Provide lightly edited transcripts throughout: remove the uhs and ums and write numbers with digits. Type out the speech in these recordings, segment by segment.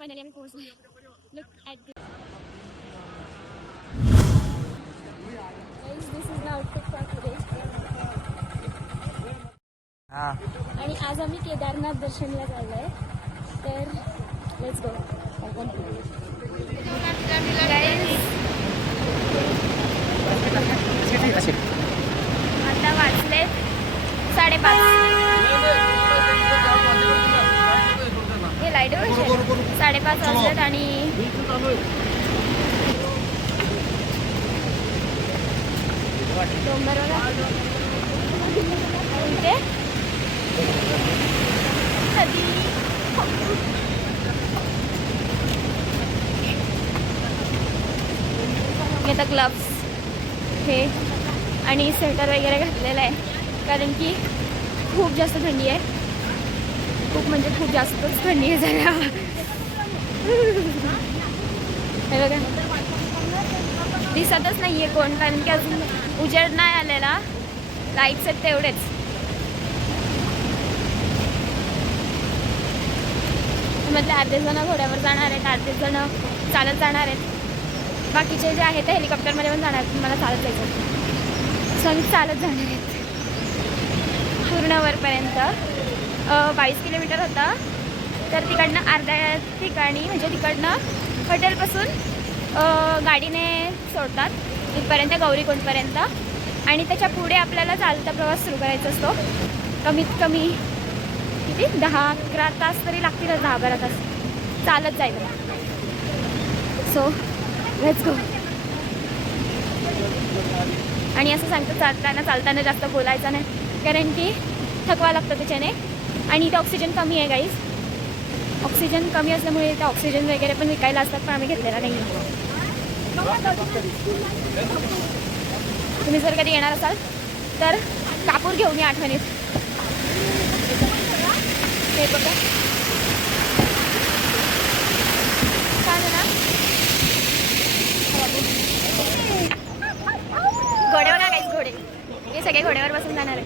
Finally आम्ही पोहोचलो. Look at this is नाव टिकटॉकमध्ये. आणि आज आम्ही केदारनाथ दर्शनला चाललो आहे. तर लेट्स गो. आता वाजले 5:30. हे लाईट 5:30 वाजलेत आणि डोंगरवाला इथे कधी आता ग्लव्स हे आणि स्वेटर वगैरे घातलेलं आहे कारण की खूप जास्त थंडी आहे. खूप म्हणजे खूप जास्तच थंडी आहे जरा. हे बघा दिसतच नाही आहे कोण कारण की अजून उजेड नाही आलेला. लाईट्स आहेत तेवढेच. म्हटलं अर्धे जण घोड्यावर जाणार आहेत, अर्धे जण चालत जाणार आहेत. बाकीचे जे आहेत ते हेलिकॉप्टरमध्ये पण जाणार आहेत. मला चालत जायचं सो आम्ही चालत जाणार आहेत पूर्ण वरपर्यंत. 22 किलोमीटर होता. तर तिकडनं अर्ध्या ठिकाणी म्हणजे तिकडनं हॉटेलपासून गाडीने सोडतात इथपर्यंत गौरीकुंडपर्यंत आणि त्याच्या पुढे आपल्याला चालता प्रवास सुरू करायचा असतो. कमीत कमी किती 10-11 तास तरी लागतीलच. 10-12 तास चालत जायला. So let's go. आणि असं सांगतो चालताना जास्त बोलायचं नाही कारण की थकवा लागतो त्याच्याने. आणि इथे ऑक्सिजन कमी आहे गाईज. ऑक्सिजन कमी असल्यामुळे इथे ऑक्सिजन वगैरे पण विकायला असतात पण आम्ही घेतलेला नाही. तुम्ही जर कधी येणार असाल तर कापूर घेऊन या आठवणीत. हे बघा काय ना घोड्यावर काहीच घोडे हे सगळे घोड्यावर बसून जाणार आहे.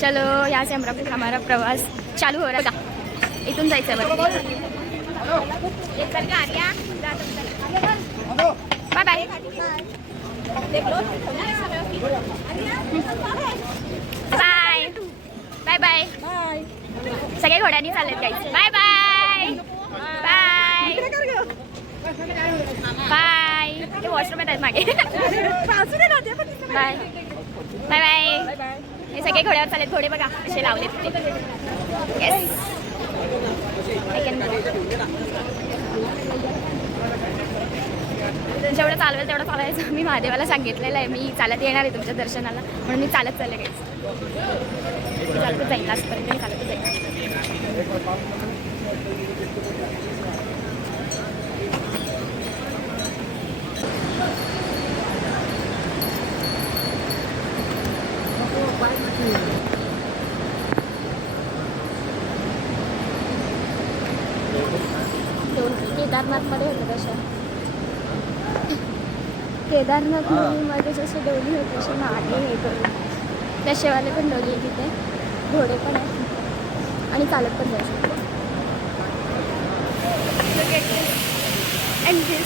चलो यहाँ से हमारा प्रवास चालू हो रहा है. इथून जायचं आहे. Bye bye bye bye bye. सगळे घोड्यांनी चाललेत काही. Bye bye bye bye. ते वॉशरूम आहेत मागे. Bye bye bye. हे सगळे घोड्यावर चाललेत. घोडे बघा असे लावलेत. येस जेवढं चालवेल तेवढं चालायचं. मी महादेवाला सांगितलेलं आहे मी चालत येणार आहे तुमच्या दर्शनाला म्हणून मी चालत चालले काही. चालतच जाईल लास्टपर्यंत. मी चालतच जाईल. केदारनाथमध्ये होतं तशा. केदारनाथ मध्ये जसे डोली होते तसे मागे हे करून त्या शेवाले पण डोली आहे तिथे. घोडे पण आहेत आणि चालत पण जाऊ शकतो. तिथे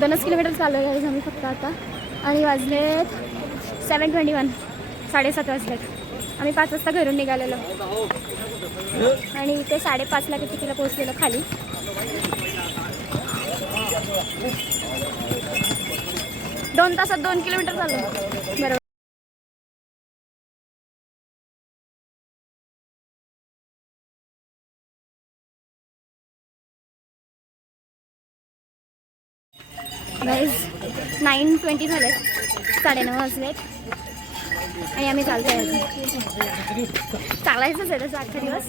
2 किलोमीटर चालू आहे आम्ही फक्त आता. आणि वाजलेत 7:21. 7:30 वाजलेत. आम्ही 5 वाजता घरून निघालेलो आणि इथे 5:30ला कितीला पोहोचलेलो खाली. दोन तासात 2 किलोमीटर चाललो. बरोबर. गाईज 9:20 झाले. 9:30 वाजलेत आणि आम्ही चालतो आहे. चालायचंच आहे तसं 8 दिवस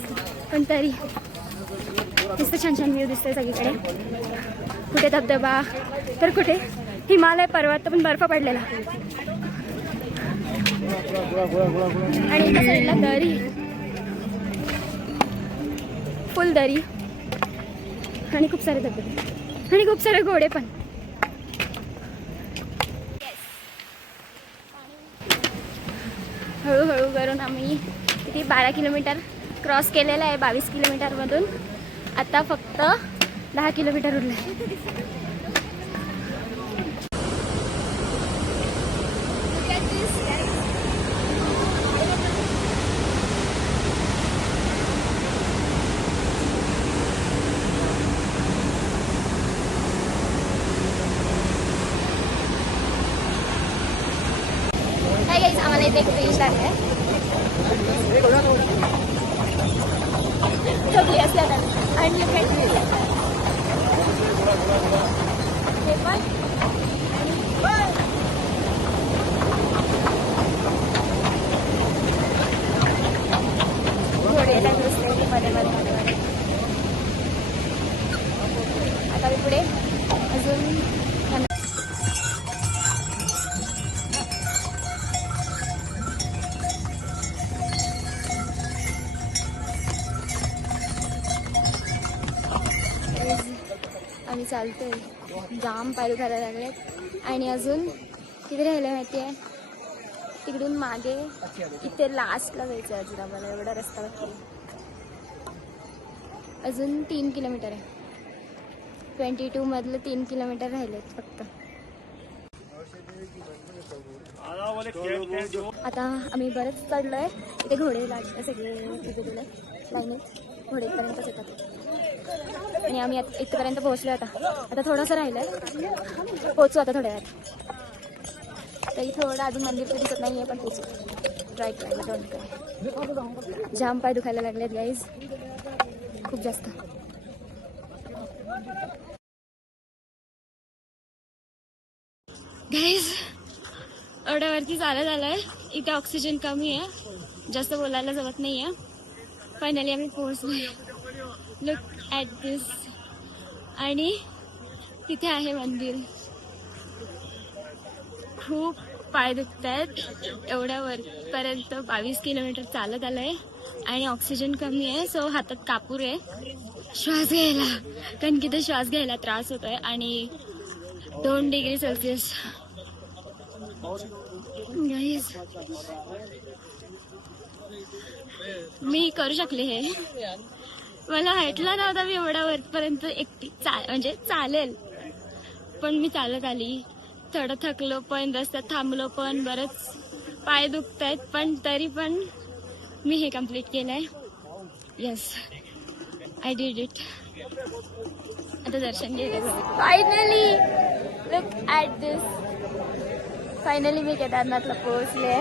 पण तरी नुसतं छान छान व्ह्यू दिसतोय सगळीकडे. कुठे धबधबा तर कुठे हिमालय पर्वत पण बर्फ पडलेला आणि एका साईडला दरी, फुल दरी आणि खूप सारे धबधबे आणि खूप सारे घोडे पण. हळूहळू करून आम्ही किती 12 किलोमीटर क्रॉस केलेलं आहे 22 किलोमीटरमधून. आता फक्त 10 किलोमीटर उरलं आहे. आम्हाला इथे एक फ्रीज लागलं आहे आणि हे पण घोड्याला दिसते मध्ये मध्ये मध्ये मध्ये. आता मी पुढे अजून आम्ही चालतोय. जाम पाय दुखायला लागलेत आणि अजून किती राहिले माहिती आहे, तिकडून मागे इथे लास्टला जायचं आहे अजून आम्हाला. एवढा रस्ता बाकी अजून 3 किलोमीटर आहे. 22 मधले 3 किलोमीटर राहिलेत फक्त. आता आम्ही बरंच चढलोय. इथे घोडे लागले सगळे तिथे दिले लाईनीत, घोडे इथपर्यंतच येतात आणि आम्ही इथपर्यंत पोहोचलो. आता थोडंसं राहिलंय, पोहोचू आता थोड्या वेळात. तरी थोडं अजून मंदिर तर दिसत नाही आहे पण पोहोचू. ट्राय करायला दोन काय. जाम पाय दुखायला लागलेत गाईज खूप जास्त. गाईज एवढ्यावरती चालत आलाय. इथे ऑक्सिजन कमी आहे, जास्त बोलायला जमत नाही आहे. फायनली आम्ही पोहोचलोय. लुक ॲट दिस. आणि तिथे आहे मंदिर. खूप पाय दुखत आहेत. एवढ्या वरपर्यंत 22 किलोमीटर चालत आलंय आणि ऑक्सिजन कमी आहे. सो हातात कापूर आहे श्वास घ्यायला, कारण की ते श्वास घ्यायला त्रास होतोय. आणि 2 डिग्री सेल्सिअस. गाईज मी करू शकले हे. मला वाटलं नव्हतं मी एवढ्या वरपर्यंत एकटी म्हणजे चालेल, पण मी चालत आली. थोडं थकलो पण, रस्त्यात थांबलो पण, बरंच पाय दुखत आहेत पण तरी पण मी हे कम्प्लीट केलंय. Yes, I did it. आता दर्शन घेतलं finally. Look at this. Finally मी केदारनाथला पोहोचले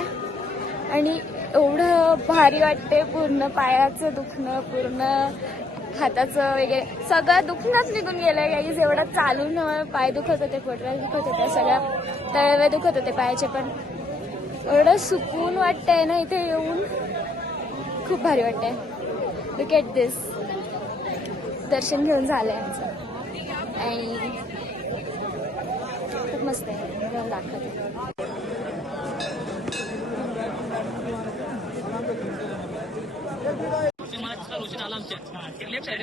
आणि एवढं भारी वाटते. पूर्ण पायाचं दुखणं, पूर्ण हाताचं वगैरे सगळं दुखणंच निघून गेलंय गाईज. एवढं चालून पाय दुखत होते, पोटऱ्या दुखत होत्या, सगळ्या तळवे दुखत होते पायाचे, पण एवढं सुकून वाटतंय ना इथे येऊन. खूप भारी वाटतंय. लुक ॲट दिस. दर्शन घेऊन झालंय आमचं आणि खूप मस्त आहे. घेऊन दाखवते. लेफ्ट साइड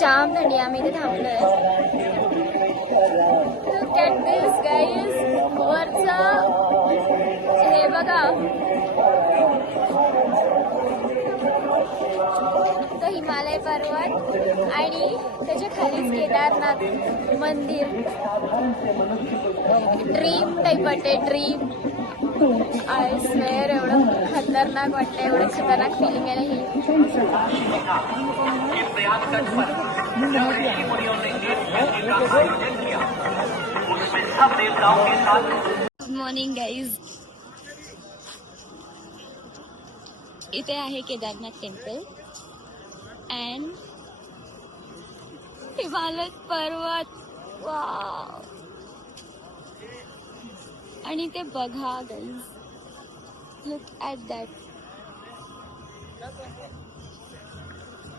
जाम थंडी. आम्ही इथे थांबलोय. Look at this guys. वरचं हे बघा, तो हिमालय पर्वत आणि त्याच्या खालीच केदारनाथ मंदिर. ड्रीम टाईप वाटते, ड्रीम. आय स्वेअर एवढं खतरनाक वाटतं, एवढं खतरनाक फिलिंग आहे ही. Good morning guys. इथे आहे केदारनाथ टेम्पल अँड हिमालय पर्वत. वाव. आणि ते बघा गाईज, लुक ॲट दॅट.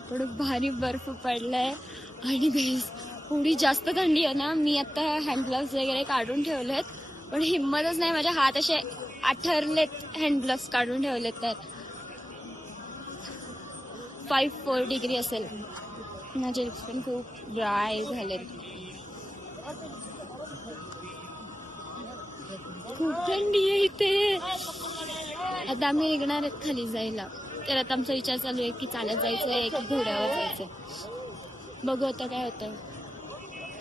थोडं भारी बर्फ पडलाय आणि गाईज एवढी जास्त थंडी आहे ना. मी आता हँड ग्लोव्स वगैरे काढून ठेवलेत, पण हिंमतच नाही, माझे हात असे आठरलेत हँड ग्लोव्स काढून ठेवलेत तर. 5-4 डिग्री असेल. माझे लिप्स पण खूप ड्राय झालेत. खूप थंडी आहे इथे. आता आम्ही निघणार आहेत खाली जायला. तर आता आमचा विचार चालू आहे की चालत जायचंय की घोड्यावर जायचंय. बघू आता काय होतं.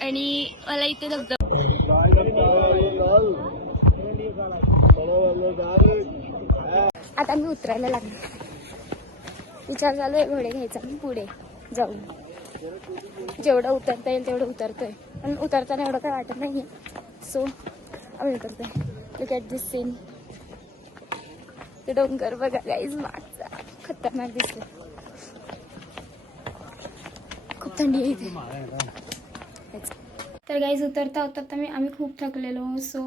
आणि मला इथे धबधबा. आता मी उतरायला लागले. विचार चालू आहे घोडे घ्यायचा मी पुढे जाऊन. जेवढं उतरता येईल तेवढं उतरतोय, पण उतरताना एवढं काय वाटत नाही. सो आम्ही उतरतोय. Look at this scene. ते डोंगर बघा गाईज, मागचा खतरनाक दिसतो. खूप थंडी आहे इथे. तर गाईज उतरता उतरता आम्ही खूप थकलेलो. सो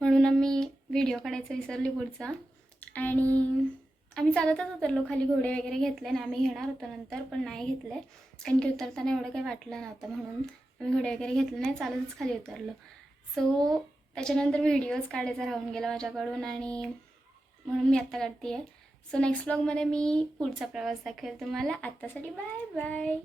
म्हणून आम्ही व्हिडिओ काढायचा विसरली पुढचा. आणि आम्ही चालतच उतरलो खाली. घोडे वगैरे घेतले ना, आम्ही घेणार होतो नंतर, पण नाही घेतले कारण की उतरताना एवढं काही वाटलं नव्हतं, म्हणून आम्ही घोडे वगैरे घेतले नाही, चालतच खाली उतरलो. सो त्याच्यानंतर व्हिडिओज काढायचा राहून गेला माझ्याकडून आणि म्हणून मी आत्ता काढते आहे. सो नेक्स्ट व्लॉगमध्ये मी पुढचा प्रवास दाखवेल तुम्हाला. आत्तासाठी बाय बाय.